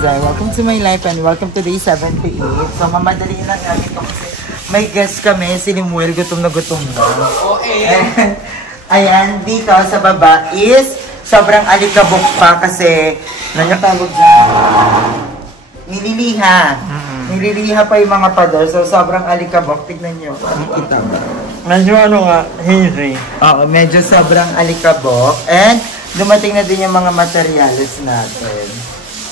Day. Welcome to my life and welcome to day 78. So, mamadali lang namin ito kasi may guest kami. Si Limuel, gutom na gutom na. And, ayan, dito sa baba is sobrang alikabok pa kasi tawag dyan? Nililiha. Nililiha pa yung mga pader. So, sobrang alikabok. Tignan nyo. Kita ba? Medyo hazy. Oo, medyo sobrang alikabok. And, dumating na din yung mga materials natin.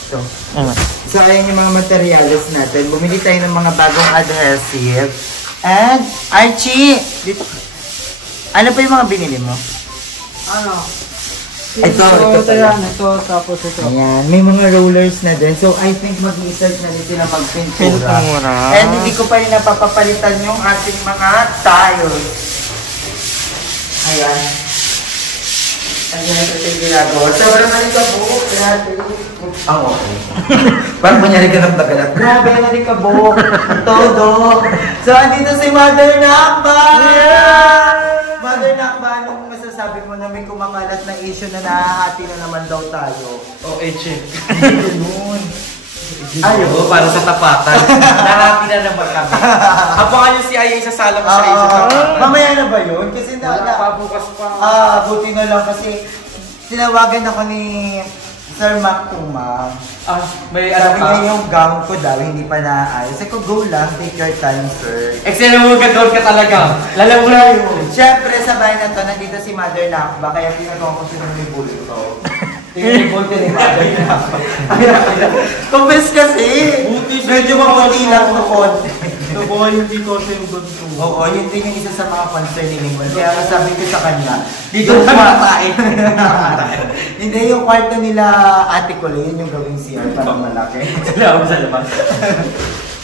So ayan yung mga materials natin. Bumili tayo ng mga bagong adhesive. And, Archie! Ano pa yung mga binili mo? Ano? Ito yan. Ito, tapos ito. Ayan, may mga rollers na din. So, I think mag-i-start na rin sila magpintura. And hindi ko pa rin napapapalitan yung ating mga tiles. Ayan. Ayan, ito yung ginagawa. Sobrang alikabok. Ang okay. Parang kunyari ganap na ganap. Grabe, ang alikabok. Todo. So, andito si Mother Nakba! Mother Nakba, anong masasabi mo na may kumakalat na issue na nahahati na naman daw tayo? Eche. Yun. Ayaw, para sa tapatan. Nahati na naman kami. Abangan nyo si Ayay sa sala ko sa issue. Mamaya na ba yun? Kasi bukas pa. Buti na lang kasi tinawagan ako ni Sir Mac Kuma. May sabi niya yung gown ko daw, hindi pa naayos. Sabi ko, go lang, take your time, sir. Excel mo ka talaga. Lalamunan mo. Siyempre, sa bahay na to, nandito si Mother Nakba, kaya pinagawa ko siya ng may bulto. Tingnan yung bulto ni Mother Nakba. Kumpis kasi! Medyo maputi lang noon. Ito po yung dito sa yung ganito. Oo, yun din yung isa sa mga concern ni Limon. Kaya sabi ko sa kanya, Dito sa matae. Hindi, yung kwarto nila ate ko, yun yung gawing CR para malaki. Kailangan mo sa labas.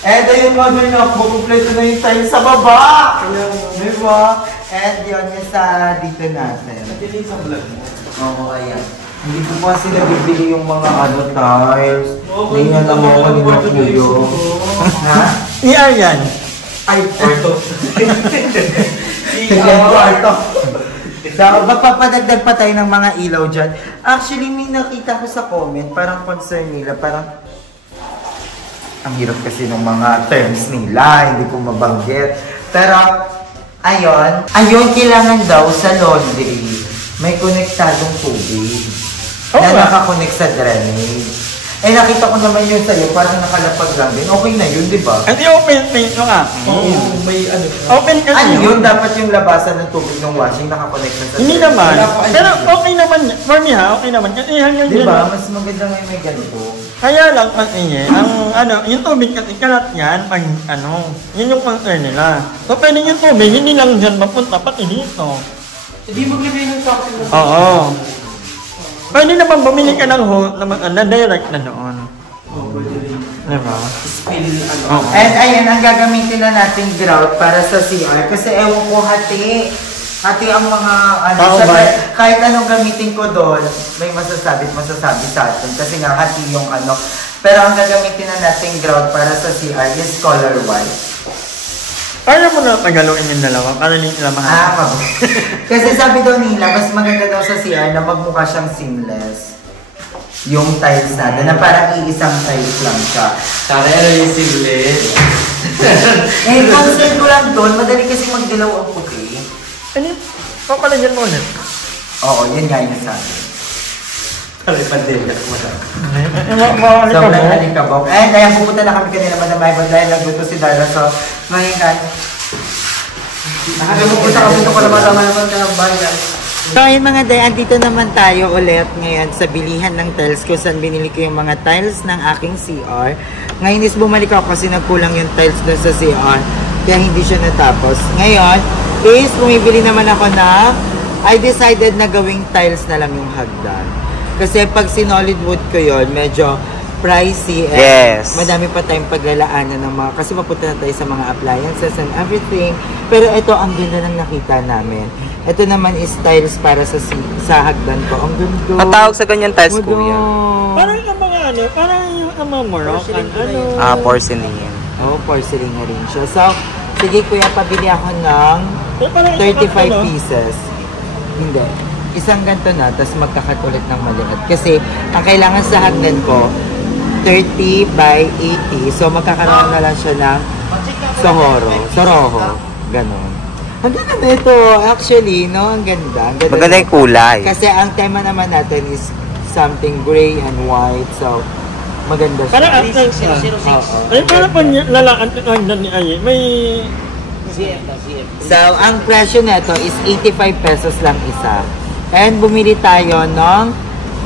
Eto yung Mother Nakba, kumpleto na yung tiles sa baba! Diba? And yun yung sa dito natin. Nagdilig sa vlog mo. Oo, ayan. Hindi ko pa sila bibili yung mga tiles. Hindi nga lang ako ni Makuyo. Ha? Iyan. Ay, kwarto. Kwarto. So, magpapadagdag pa tayo ng mga ilaw dyan. Actually, may nakita ko sa comment, parang concern nila, parang ang hirap kasi ng mga terms nila, hindi ko mabanggit. Pero, ayun, kailangan daw sa laundry, may konektadong tubig na nakakonect sa drainage. Eh, nakita ko naman yun sa'yo, parang nakalapag lang din. Okay na yun, di ba? Hindi open paint nyo nga. Oo, may ano. Open kasi Ano yun? Dapat yung labasan ng tubig ng washing nakakonect na sa hindi naman. Pero okay naman. For me ha, okay naman. Kasi hanggang di ba? Mas maganda ngayon may ganito. Kaya lang kasi ang yung tubig kasi kalat yan pag yun yung concern nila. So pwede yung tubig, hindi lang dyan mapunta, pati dito. Hindi maglagay ng toxin na. Oo. Pwede naman bumili ka ng hose na direct na doon. Diba? Spill And ayan, ang gagamitin na natin grout para sa CR. Kasi ewan ko hati ang mga kahit anong gamitin ko doon, may masasabi sa atin. Kasi nga hati yung Pero ang gagamitin na natin grout para sa CR is color white. Kaya mo na tagaluin yung dalawa para hindi sila mahal. Kasi sabi daw nila, mas maganda daw sa CR na magmukha siyang seamless. Yung tiles natin, na parang iisang tiles lang siya. Sana yung seamless. Concern ko lang doon, madali kasi magdilaw ang puti. Ano? Papalagyan mo ulit. Oo, yun nga yung sabi. Para ipandila ko lang. Sobrang alikabok. And kaya pupunta na kami kanina Madam Ivan dahil nagluto si Darla. So, ngayon pupunta kami ito para malaman ka ng bayan. So ayun mga day, andito naman tayo ulit ngayon sa bilihan ng tiles kung saan binili ko yung mga tiles ng aking CR. Ngayon is bumalik ako kasi nagkulang yung tiles doon sa CR. Kaya hindi siya natapos. Ngayon is bumibili naman ako na I decided na gawing tiles na lang yung hagdan. Kasi pag sinolid wood ko yon medyo pricey and madami pa tayong paglalaanan ng mga, kasi mapunta na tayo sa mga appliances and everything. Pero ito, ang ganda ng nakita namin. Ito naman is tiles para sa hagdan ko. Ang ganda. Matawag sa ganyan tiles, kuya? Parang yung mga parang yung mga Moroccan, porcelain. Oo, porcelain na rin siya. So, sige kuya, pabili ako ng 35 pieces. Hindi. Isang ganito na, tapos magkakat ulit ng maliit. Kasi, ang kailangan sa hagdan ko, 30 by 80. So, magkakaroon na lang siya ng Soroho. Ganon. Ang ganda na ito. Actually, no? Ang ganda. Ang ganda. Maganda yung kulay. Kasi ang tema naman natin is something gray and white. So, maganda siya. Parang after siya. Ay, parang pa lalaan ni Aye. May... So, ang presyo nito is 85 pesos lang isa. And bumili tayo ng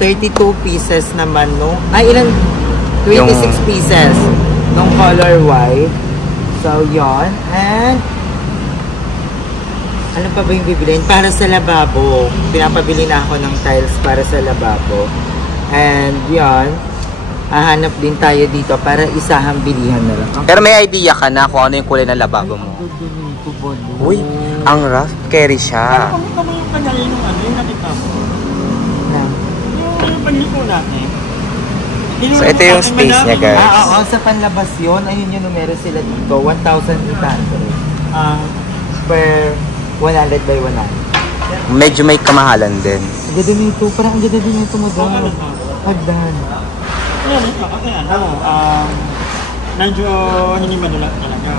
32 pieces naman, no? Ay, ilan? 26 pieces nung color white. So, yon. And ano pa ba yung bibiliin? Para sa lababo. Pinapabili na ako ng tiles para sa lababo. And yon. Hahanap din tayo dito para isahang bilihan na lang. Pero may idea ka na kung ano yung kulay ng lababo mo. Uy, ang rough carry siya. Parang kami yung kanali nung ano, yung nakita mo. Yung panliko natin. So, ito yung space niya, guys. Oo, sa panlabas yun. Ayun yung numero sila dito. 1,800. Per 100 by 100. Medyo may kamahalan din. Ang ganda nito. Parang ang ganda din nito madami. Hagdan. Ayan, ito. Kasi ano, medyo hindi madulat talaga.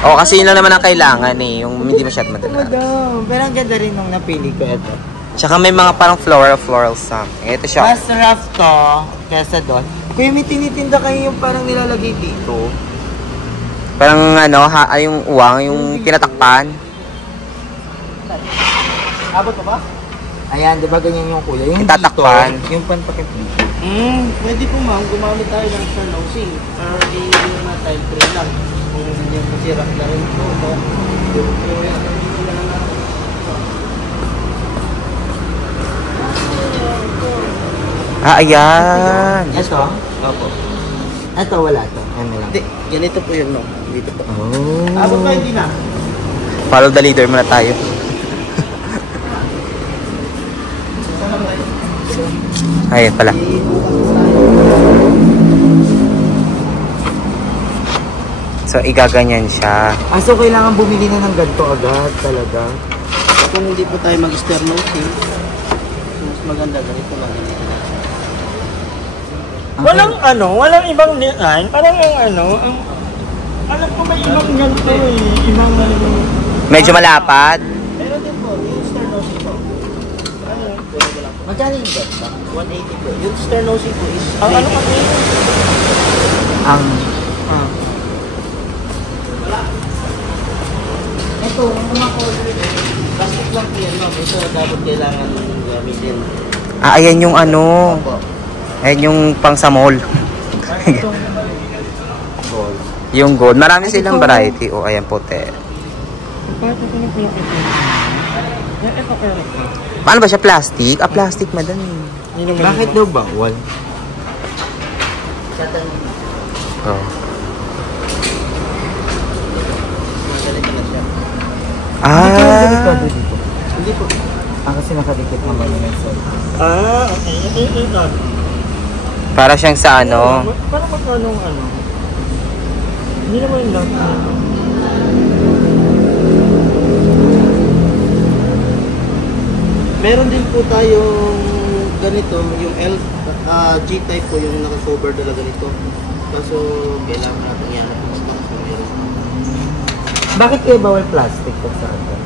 Oo, kasi yun lang naman ang kailangan eh. Yung hindi masyad madala. Pero ang ganda rin nung napili ko ito. Tsaka may mga parang floral something. Ito siya. Mas rough to kesa doon. Kuya, may tinitinda kayo yung parang nilalagay dito. Parang ano, yung uwang, yung tinatakpan. Abot pa ba? Ayan, di ba ganyan yung kuya? Yung Itatakpan. dito, yung panpakit dito. Pwede po ma'am, gumamit tayo ng sternosing. Or i-ano na tile tray lang. Kung yung masirap na rin po. Ayan. Ito? Opo. Ito, wala to. Ano lang? Hindi, ganito po yun no. Dito po. Oh. Abot pa hindi na. Follow the leader muna tayo. Ayun pala. So, igaganyan siya. So, kailangan bumili na ng ganito agad talaga. Kung hindi po tayo mag-sternosing, mas maganda ganito lang. Walang ibang design. Parang yung alam ko may ibang ganito eh. Ibang... Medyo malapad. Meron din po, yung sternosing po. Magkano yung ganito? 180 po. Yung sternosing po is... Ang ano kasi? Ang... Ito, ang mga color. Plastic lang po yan, ma'am. Ito dapat kailangan gamitin. Ayan yung ano. Opo. Ayan yung pang sa mall. Yung gold. Marami silang variety. O, ayan puti. Paano ba siya? Plastic? Plastic, madam. Bakit daw bawal? Oh. Ganito na siya. Delikado Ah. dito. Hindi po. Kasi nakadikit naman yung cell. Okay. Ito. Para siyang sa ano. Parang magkano Hindi naman lang. Meron din po tayong ganito, yung G-type po yung naka-cover talaga nito. Kaso kailangan natin yan. Bakit kayo bawal plastic pag sa atin?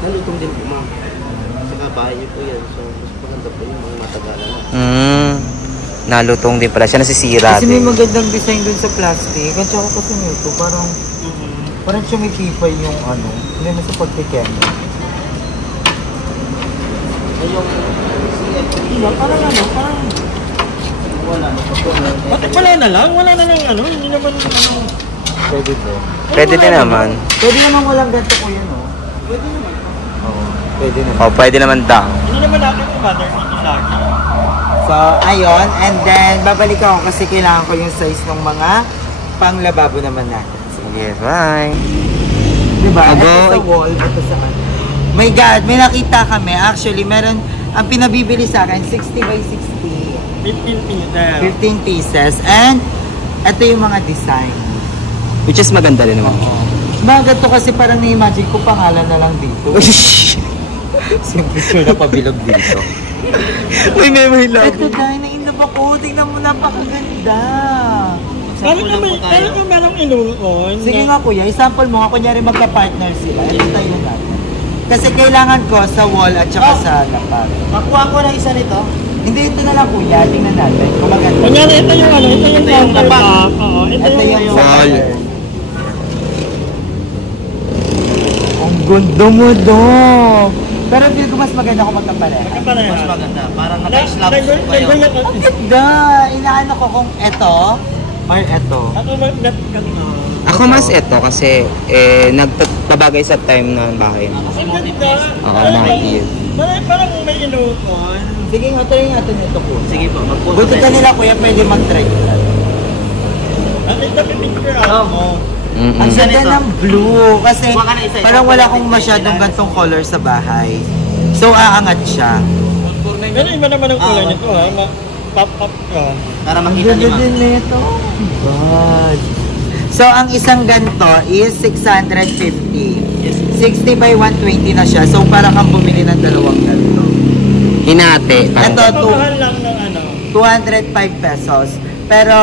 Nalutong din po ma'am. Saka bahay niyo po yan. So mas maganda po yung mga matagalan na. Nalutong din pala siya. Nasisira Kasi may din. magandang design dun sa plastic. At saka kasi nito, parang siya may kipay yung hindi na sa pagkikemo. So yung Parang wala. wala na lang hindi naman Pwede din. Pwede din naman. Pwede naman walang ganito ko yun, oh. Pwede naman. Oo, pwede naman. O, pwede naman daw. hindi naman natin yung mother city lagi. So, ayun. And then, babalik ako kasi kailangan ko yung size ng mga panglababo naman natin. Yes, bye. Diba? Aba. Ito sa wall, ito sa ano. My God, may nakita kami. Actually, meron, ang pinabibili sa akin, 60 by 60. 15 pieces. 15 pieces. And, ito yung mga design. Which is maganda rin naman. Bagay to kasi parang na-imagine ko pangalan na lang dito. Simple sure na pabilog dito. May memory love. Ito dahil na in the ba ko? Tingnan mo, napakaganda. Parang kung merong ilungkon. Sige nga kuya, isample mo nga. Kunyari magka-partner sila. Ito tayo natin. Kasi kailangan ko sa wall at saka sa lapag. Makuha ko ng isa nito. Hindi, ito na lang kuya. Tingnan natin kung maganda. Kunyari, ito yung ano, ito yung lapag. Oo, ito Ito yung yung wall. wall. Ang ganda mo, Dok. Pero feel ko mas maganda kung magkapareha. Mas maganda. Parang naka-slap kayo. Ang ganda! Inaano ko kung ito or ito. Ako mas ito kasi nagpabagay sa time ng bahay mo. Ako mga iyo. Parang may ilungkon. Sige nga, try nga ito nito po. Sige po, magpunta Buti ka nila kuya, pwede mag-try. At ito pipicture mo. Ang ganda nito. ng blue kasi Kuha ka na isa, parang isa wala pa akong natin. masyadong gantong color sa bahay. So aangat siya. Pero iba naman ang kulay nito ha. Pop-up ka. Para Ang makita ganda niyo. din nito. God. So ang isang ganto is 650. 60 by 120 na siya. So para kang bumili ng dalawang ganto. Hinati. Ito, Pagmahal lang ng ano. 205 pesos. Pero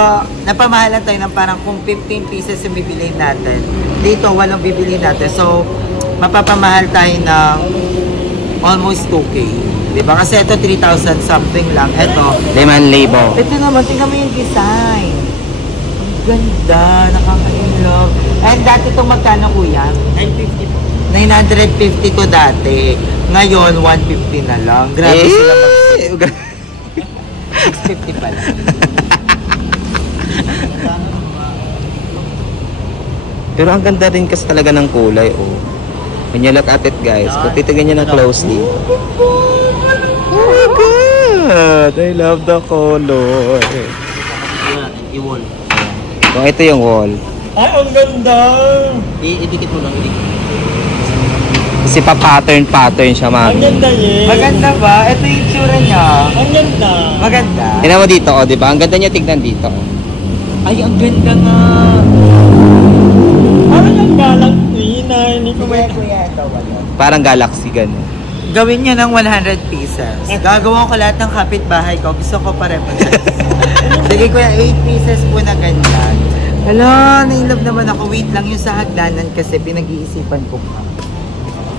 napamahalan tayo ng parang kung 15 pieces yung bibiliin natin. Dito, walang bibiliin natin. So, mapapamahal tayo ng almost 2K. Diba? Kasi ito 3,000 something lang. Ito. 5,000. Ito naman, tingnan mo yung design. Ang ganda, nakaka-in-love. And dati itong magkano kuya? 950 po. 950 to dati. Ngayon, 150 na lang. Grabe sila mag 650 pala. Pero ang ganda rin kasi talaga ng kulay, oh. When you look at it, guys, kung titignan nyo na closely. Oh my God! I love the color. Iwan natin, i-wall. Kung ito yung wall. Ay, ang ganda! Idikit mo lang, idikit. Kasi pa-pattern siya, Ang mami. ganda niya. Maganda ba? Ito yung itsura niya. Ang ganda. Maganda. Tingnan mo dito, oh, di ba? Ang ganda niya tignan dito. Ay, ang ganda nga. Parang ang galang queen na hindi ko may... Kuya, ito wala. Parang galaxy, ganun. Gawin niyo ng 100 pieces. Gagawa ko lahat ng kapitbahay ko. Gusto ko pare-pares. Sige kuya, 8 pieces po na ganyan. Hala, nailove naman ako. Wait lang yung sa hagdanan kasi pinag-iisipan ko pa.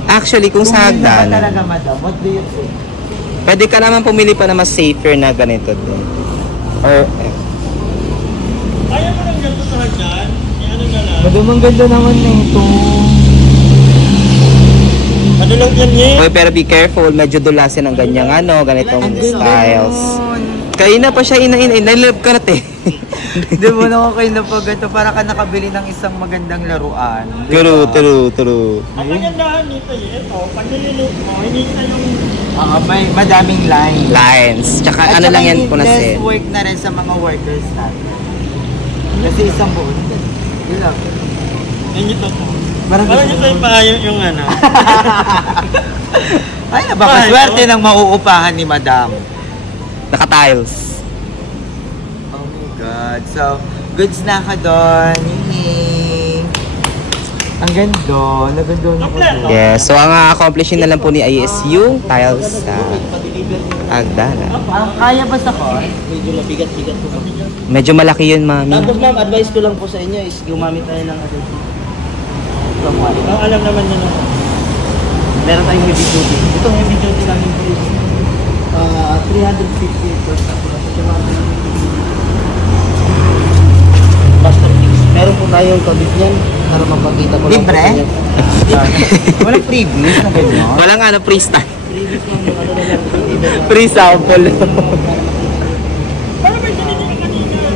Actually, kung sa yun naman hagdanan, talaga, madam, what do you think? pwede ka naman pumili pa na mas safer na ganito din. Or, Ayaw mo ng ganito sa hagdan? Ano na lang? Madam, ang ganda naman na ito. Ano lang yan niya? Oy, pero be careful, medyo dulasin ang ganyang ano, ganitong Ang ganda styles. nun. Kanina pa siya nalilove ka na, te. Di mo na kayo na pag ito, para ka nakabili ng isang magandang laruan. Di True, ba? true. Ang kagandahan nito ito, pag nililip mo, hindi ka yung... May madaming line. Lines. Tsaka At ano saka lang yan, less punasin. work na rin sa mga workers natin. Kasi isang buo. Ilang. Yan ito po. Parang Parang gusto ito mo- yung paayo yung ano. Ay, napakaswerte ng mauupahan ni Madam. Naka-tiles. Oh my God. So, goods na ka doon. Yay. Ang ganda. Naganda na ko Kompleto. doon. Yes, so ang accomplishing na lang po ni IS yung tiles sa hagdanan. Kaya ba sa ko? Medyo mabigat-bigat po. Medyo malaki yun, mami. Tapos ma'am, advice ko lang po sa inyo is gumamit tayo ng ano. Ang alam naman niya na. Meron tayong heavy duty. Ito heavy duty namin po is 350 per basta fix. Meron po tayong kabit yan para mapakita ko lang Libre? po sa inyo. Walang previous na ganyan. Walang ano, freestyle. Previous lang yung ano na lang. Free sample. Parang may sinili ka kanina.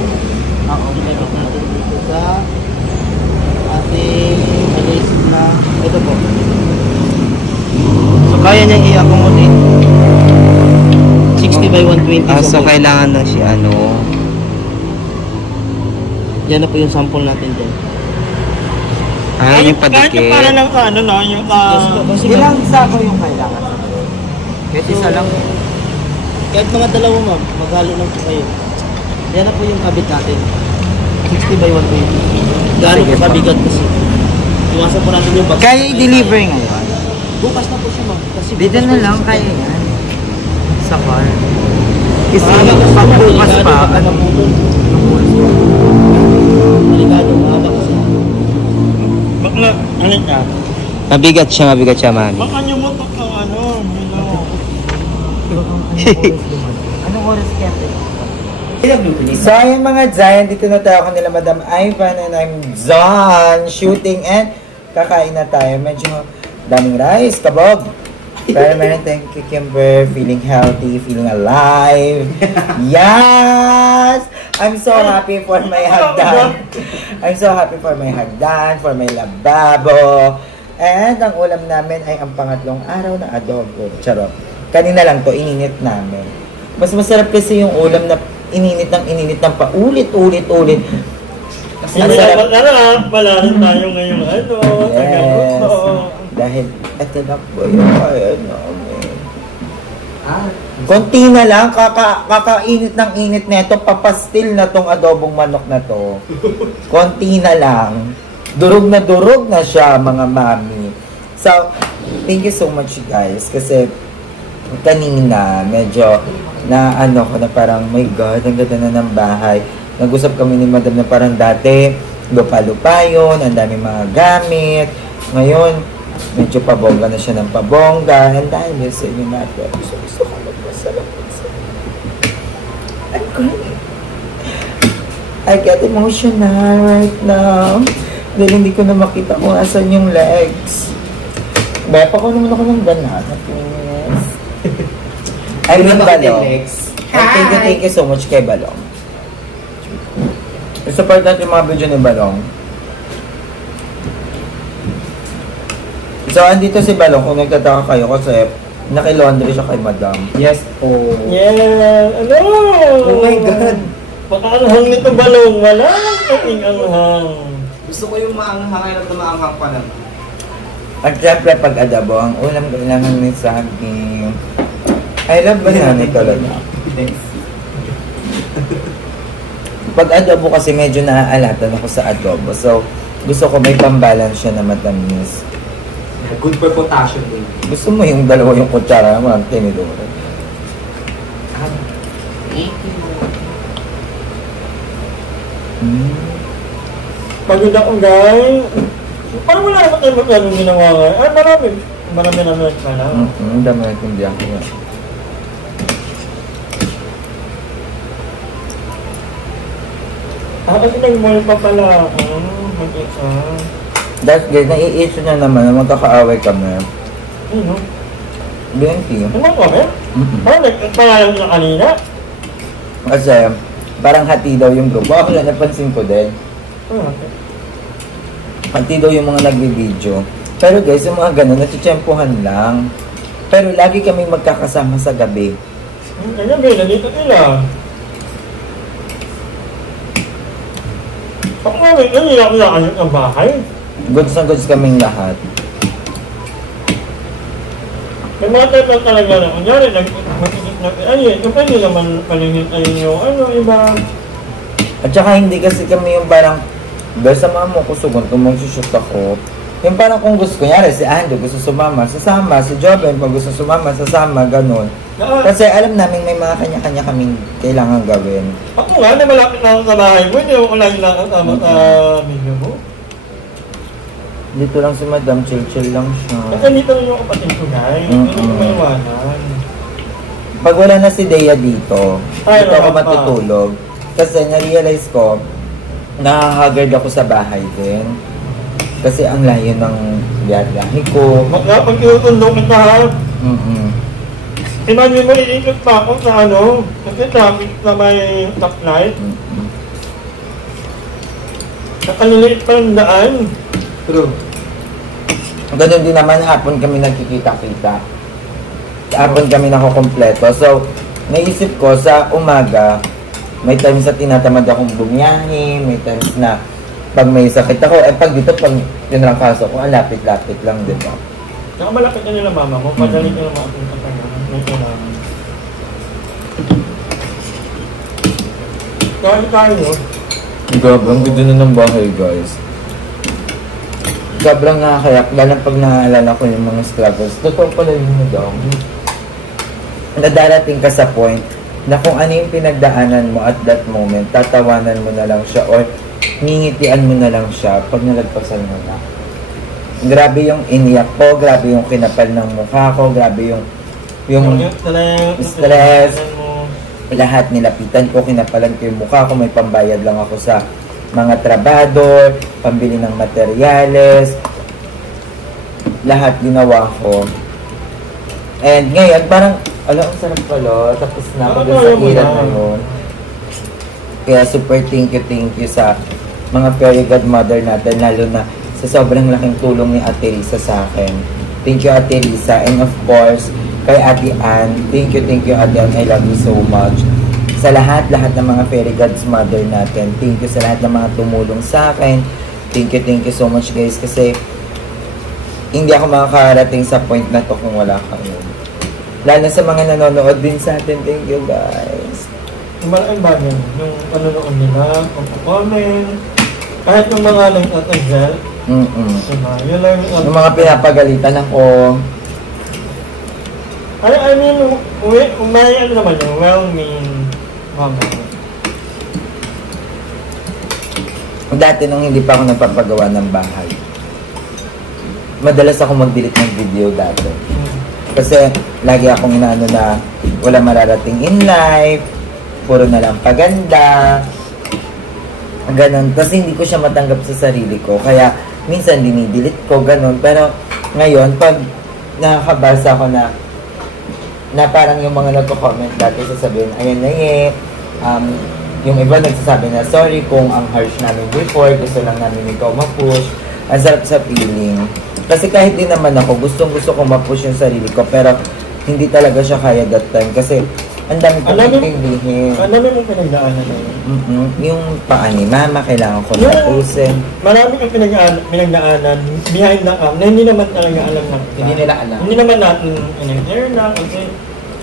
Oo, ilagay natin dito sa ating alisin na ito po. So kaya niyang i-accommodate 60 by 120 So po. kailangan na siya, ano. Yan na po yung sample natin dyan. Ay, yung Kahit padikit. para lang sa ano no, yung Yes po, kasi Ilang sako yung kailangan? Kahit isa lang. kahit mga dalawa ma'am, maghalo lang po kayo. Yan na po yung kabit natin. 60 by 120. Gaano po kabigat kasi. Iwasan po natin yung Kaya i-deliver ngayon. Bukas na po siya ma'am. Kasi Dito bukas na po lang, yung kaya yan. Sa car. Kasi pagbukas pa. Delikado, mahaba kasi. Bakla, ano ka? Mabigat siya, mami. Baka niyo mo ito ang ano, Anong oras kaya? So ayun mga Zion, dito na tayo kanila Madam Ivan and I'm Zon shooting and kakain na tayo. Medyo daming rice, kabog. Pero meron tayong cucumber, feeling healthy, feeling alive. Yes! I'm so happy for my hagdan. I'm so happy for my hagdan, for my lababo. And ang ulam namin ay ang pangatlong araw na adobo. Charot. Kanina lang to, ininit namin. Mas masarap kasi yung ulam na ininit ng paulit-ulit. Hindi na wala rin tayo ngayong ano. Yes. Dahil ito na po yung kaya namin. Konti na lang, kakainit ng init na ito, papastil na tong adobong manok na to. Konti na lang. Durog na siya, mga mami. So, thank you so much guys. Kasi kanina, medyo na ano ko na parang, my God, ang ganda na ng bahay. Nag-usap kami ni Madam na parang dati, lupa-lupa yun, ang dami mga gamit. Ngayon, medyo pabongga na siya ng pabongga. And dahil sa inyo natin, gusto ko magpasalamat sa I'm crying. I get emotional right now. Dahil hindi ko na makita kung asan yung legs. Baya pa ko naman ako ng banana, please. I mean, Balong. Thank you so much kay Balong. I-support natin yung mga video ni Balong. So, andito si Balong kung nagtataka kayo kasi nakilondry siya kay Madam. Yes po. Yeah, ano? Oh my God. Baka anghang nito Balong. Wala lang kaming anghang. Gusto ko yung maanghangay na tumaanghang pa naman. At syempre, pag adabo, ang ulam kailangan may saging. I love banana talaga. Pag adobo kasi medyo naaalatan ako sa adobo. So, gusto ko may pambalance siya na matamis. Good for potassium din. Gusto mo yung dalawa yung kutsara naman, tinidora. Pagod ako guys. Parang wala naman tayo magkano ginawa nga. Ay, marami naman na. Dami natin diyan. Kasi nag-mall pa pala ako. Mag-isa. That's good. Nai-issue na naman na magkakaaway kami. Ano? BNT. Ano kami? Parang nagpalalang na kanina. Kasi parang hati daw yung grupo. Ako lang napansin ko din. Hati daw yung mga nagbi-video. Pero guys, yung mga ganun, natitsyempohan lang. Pero lagi kami magkakasama sa gabi. Gabi, nandito nila. Ako nga, nila ang bahay. Goods na goods kaming lahat. May mga type lang talaga na, kunyari, pwede naman palingitain yung iba. At saka hindi kasi kami yung parang, dahil sama mo ko sugon kung magsushoot ako. Yung parang kung gusto, kunyari si Andrew gusto sumama, sasama. Si Joven pag gusto sumama, sasama, ganun. Kasi alam namin may mga kanya-kanya kaming kailangan gawin. Ako nga, na malapit na ako sa bahay mo, hindi ako lagi lang kasama sa video mo. Dito lang si Madam, chill-chill lang siya. Kasi dito rin yung kapatid ko, guys. Hindi ko maiwanan. Pag wala na si Dea dito, Ay, dito ako matutulog. Kasi na-realize ko, nakahagard ako sa bahay din. Kasi ang layo ng biyahe ko. Pag tinutundong kita ha, imagine mo, iikot pa ako sa kasi traffic na may stoplight. Nakaliliit pa yung daan. True. Ganun din naman, hapon kami nagkikita-kita. Hapon kami nakukompleto. So, naisip ko sa umaga, may times na tinatamad akong bumiyahe, may times na pag may sakit ako, pag dito, pag tinrangkaso ko, ang lapit-lapit lang, di ba? Nakamalapit na nila mama mo, padalit nila mga punta ka na. May kailangan. Kaya tayo. Grabe, ang ganda na ng bahay, guys. Sobrang nakakayak, lalo pag naaalala ko yung mga struggles. Totoo pala yun daw. Nadarating ka sa point na kung ano yung pinagdaanan mo at that moment, tatawanan mo na lang siya or ngingitian mo na lang siya pag nalagpasan mo na. Grabe yung iniyak ko, grabe yung kinapal ng mukha ko, grabe yung stress, lahat nilapitan ko, kinapalan ko yung mukha ko, may pambayad lang ako sa mga trabador, pambili ng materyales, lahat ginawa ko. And ngayon, parang, alam, ang sarap pala, tapos na ako dun sa ilan na yun. Kaya super thank you sa mga fairy godmother natin, lalo na sa sobrang laking tulong ni Ate Risa sa akin. Thank you, Ate Risa. And of course, kay Ate Ann, thank you Ate Ann, I love you so much. Sa lahat ng mga fairy gods mother natin, thank you sa lahat ng mga tumulong sa akin. Thank you so much guys, kasi hindi ako makakarating sa point na to kung wala kayo. Lalo sa mga nanonood din sa atin, thank you guys. Malaking bagay, yung panonood nila, comment, kahit yung mga nag-attend, diba? Yun lang yung mga pinapagalitan ako. I mean, may ano naman yung well-mean comment. Dati nung hindi pa ako nagpapagawa ng bahay, madalas ako mag-delete ng video dati. Kasi lagi akong inaano na wala mararating in life, puro na lang paganda, ganun. Kasi hindi ko siya matanggap sa sarili ko. Kaya minsan dinidelete ko, ganun. Pero ngayon, pag nakakabasa ko na parang yung mga nagko-comment dati sasabihin, ayan na yung iba nagsasabi na, sorry kung ang harsh namin before, gusto lang namin ikaw ma-push. Ang sarap sa feeling. Kasi kahit din naman ako, gusto ko ma-push yung sarili ko, pero hindi talaga siya kaya that time. Kasi ang dami ko intindihin. Ang dami mong pinagdaanan na yun. Yung paa ni mama, kailangan ko tapusin. Marami kang pinagdaanan behind the cam na hindi naman talaga alam natin. Hindi nila alam. Hindi naman natin in-air lang kasi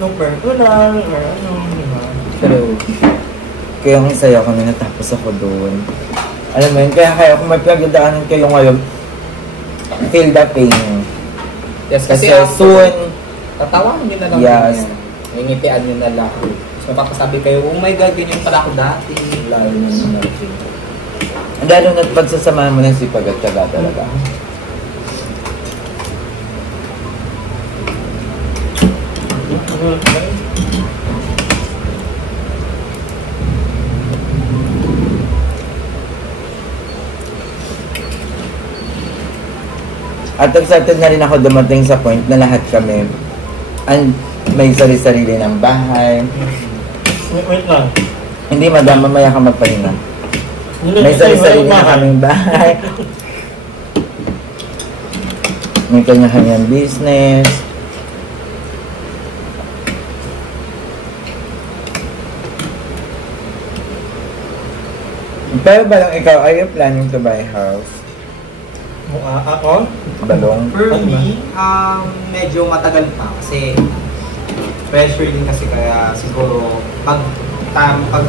super personal or ano, diba? Pero, kaya ang saya ko na natapos ako doon. Alam mo yun, kaya kung may pinagdaanan kayo ngayon, feel the pain. Yes, kasi soon, tatawanan nyo na lang. Yes. Nangitian nyo na lang. So, mapapasabi kayo, oh my God, ganyan pala ako dati. Lalo nyo na lang. Lalo na't pagsasamahan mo ng sipag at tiyaga talaga. At excited na rin ako dumating sa point na lahat kami may sarili-sarili ng bahay. Wait lang. Hindi, madam, mamaya ka magpahinga. May sarili-sarili na kaming bahay. May kanya-kanyang business. Pero balong ikaw, are you planning to buy a house? Ako? Balong? For me, medyo matagal pa kasi pressure din kasi kaya siguro pag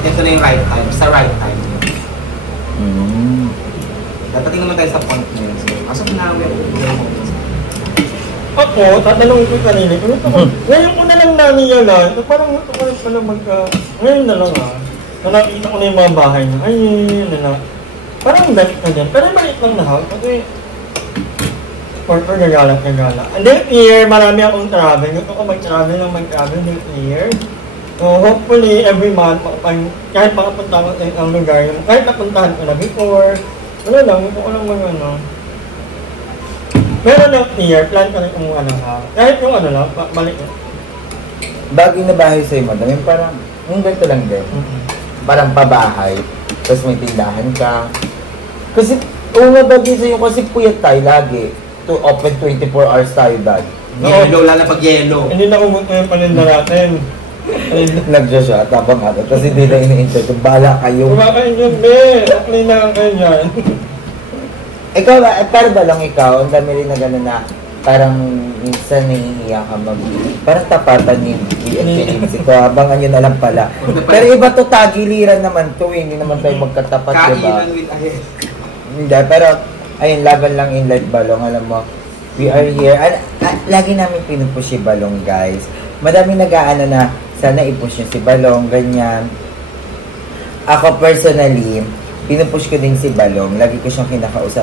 ito na yung right time, sa right time yun. Dapating naman tayo sa point na yun. So, as of now, ako, tatanungin ko yung kanina. Ngayon ko na lang naniyala. Parang ito ko rin pala ngayon na lang na nakita ko na yung mga bahay na. Ay, yun na. Parang balik na din. Pero maliit lang na house. Kasi for gagala. And this year, marami akong travel. Gusto ko mag-travel this year. So hopefully, every month, kahit makapunta ko sa isang lugar, kahit napuntahan ko na before, wala lang, gusto ko lang mag-ano. Pero next year, plan ka rin kumuha ng house. Kahit yung ano lang, balik na. Bagay na bahay sa'yo, madam. Yung parang, yung ganito lang din. Parang pabahay. Tapos may tindahan ka. Kasi, una bagay sa'yo kasi puyat tayo lagi. To open 24 hours tayo, dad. Yellow, lalo pag yellow. Hindi na kumot na yung paninda natin. Nagdya siya, tapang ato. Tapos hindi na ini-enjoy. Bala kayo. Kumakain yun, be. Apply na ang ganyan. Ikaw, para ba lang ikaw? Ang dami rin na gano'n na parang minsan nahihiya ka parang tapatan yung i-experience ko. Abangan nyo na lang pala. Pero iba to, tagiliran naman to. Hindi naman tayo magkatapat, diba? Kainan with ahead. Hindi, pero ayun, laban lang in life, Balong. Alam mo, we are here. Lagi namin pinupush si Balong, guys. Madami nag-aano na sana i-push niyo si Balong, ganyan. Ako personally, pinupush ko din si Balong. Lagi ko siyang kinakausap.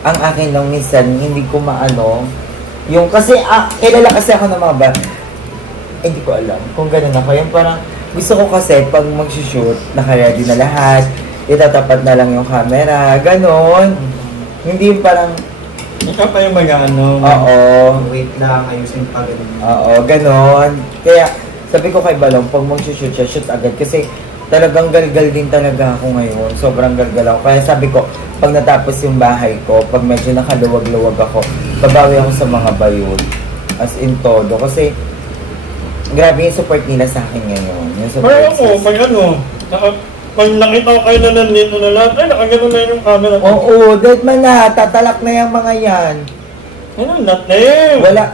Ang akin lang minsan, hindi ko maano. Yung kasi, kilala kasi ako ng mga ba, hindi ko alam kung ganun ako. Yung parang, gusto ko kasi pag mag-shoot, naka-ready na lahat, itatapat na lang yung camera, ganon. Hindi yung parang, ikaw pa yung mag-ano. oo. Wait lang, ayusin pa ganun. Oo, ganon. Kaya, sabi ko kay Balong, pag mag-shoot siya, shoot agad. Kasi, talagang galgal din talaga ako ngayon. Sobrang galgal ako. Kaya sabi ko, pag natapos yung bahay ko, pag medyo nakaluwag-luwag ako, babawi ako sa mga bayod. As in todo. Kasi, grabe yung support nila sa akin ngayon. Yung support Pero ako, pag ano, pag nakita ko kayo na nandito na lahat, ay, nakagano na yung camera. Oo, dead man na. Tatalak na yung mga yan. Ano, natin? Wala.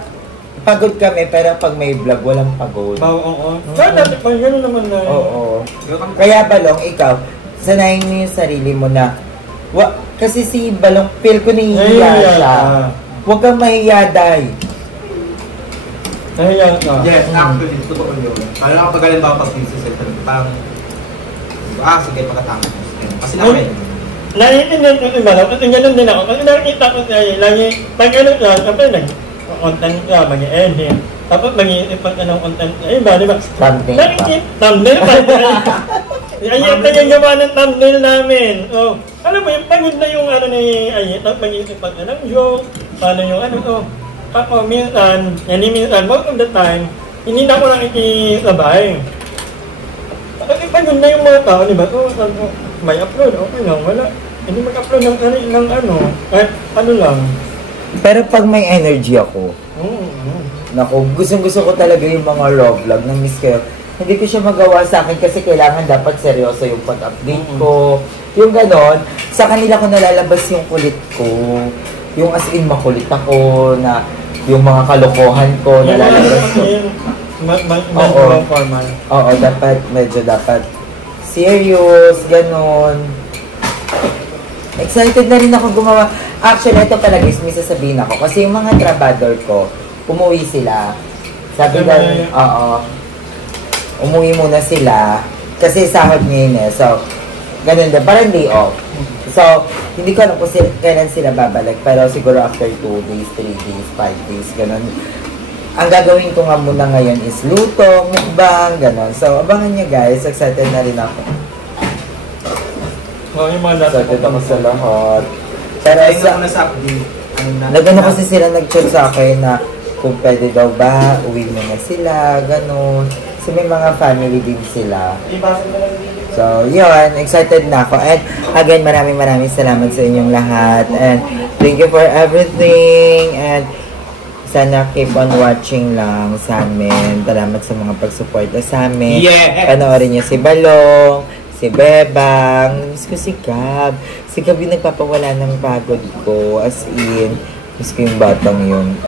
Pagod kami, pero pag may vlog, walang pagod. Oo. Kaya dati pag gano'n naman na yun. Oo. Kaya Balong, ikaw, sanayin mo yung sarili mo na, kasi si Balong, feel ko nahihiya Nahihiya siya. ka. Huwag kang mahiya, Day. Nahiya ka. Yes, actually, totoo yun. Kaya kapag halimbawa pag-thesis, parang, sige, pagkatapos. Kasi namin. Naiintindihan ko si Balong, kasi gano'n din ako. Kasi nakikita ko siya, lagi, pag ano siya, kapag content siya, mag-edit. Tapos mag-iisip pa siya ng content niya. Iba, di ba? Thumbnail pa. Thumbnail pa. Ayat na yung gawa ng thumbnail namin. Oh, alam mo, yung pagod na yung ano ni Ayat. Tapos mag-iisip pa siya ng joke. Paano yung ano, ako, minsan, most of the time, hindi na ako nakikisabay. Kasi pagod na yung mga tao, di ba? So, may upload, okay lang, wala. Hindi mag-upload ng ano, kahit ano lang. Pero pag may energy ako, naku, gustong-gusto ko talaga yung mga raw vlog na miss kayo. Hindi ko siya magawa sa akin kasi kailangan dapat seryoso yung pag-update ko. Yung ganon, sa kanila ko nalalabas yung kulit ko. Yung as in makulit ako, na yung mga kalokohan ko nalalabas ko. Oo. Formal. Oo, dapat serious, ganon. Excited na rin ako gumawa. Actually, ito pala guys, may sasabihin ako. Kasi yung mga trabador ko, umuwi sila. Sabi ko, umuwi muna sila. Kasi sahod ngayon eh. So, ganun din. Parang day off. So, hindi ko alam kung kailan sila babalik. Pero siguro after 2 days, 3 days, 5 days, ganun. Ang gagawin ko nga muna ngayon is luto, mukbang, ganun. So, abangan nyo guys. Excited na rin ako. Excited ako sa lahat. Pero sa update. nagano kasi sila nag-chat sa akin na kung pwede daw ba, uwi mo na sila, ganun. So, may mga family din sila. So, yun, excited na ako. And again, maraming salamat sa inyong lahat. And thank you for everything. And sana keep on watching lang sa amin. Salamat sa mga pagsuporta sa amin. Yeah! Panoorin niyo si Balong, si Bebang, miss ko si Gab. Si Gab yung nagpapawala ng pagod ko. As in, miss ko yung batang yun.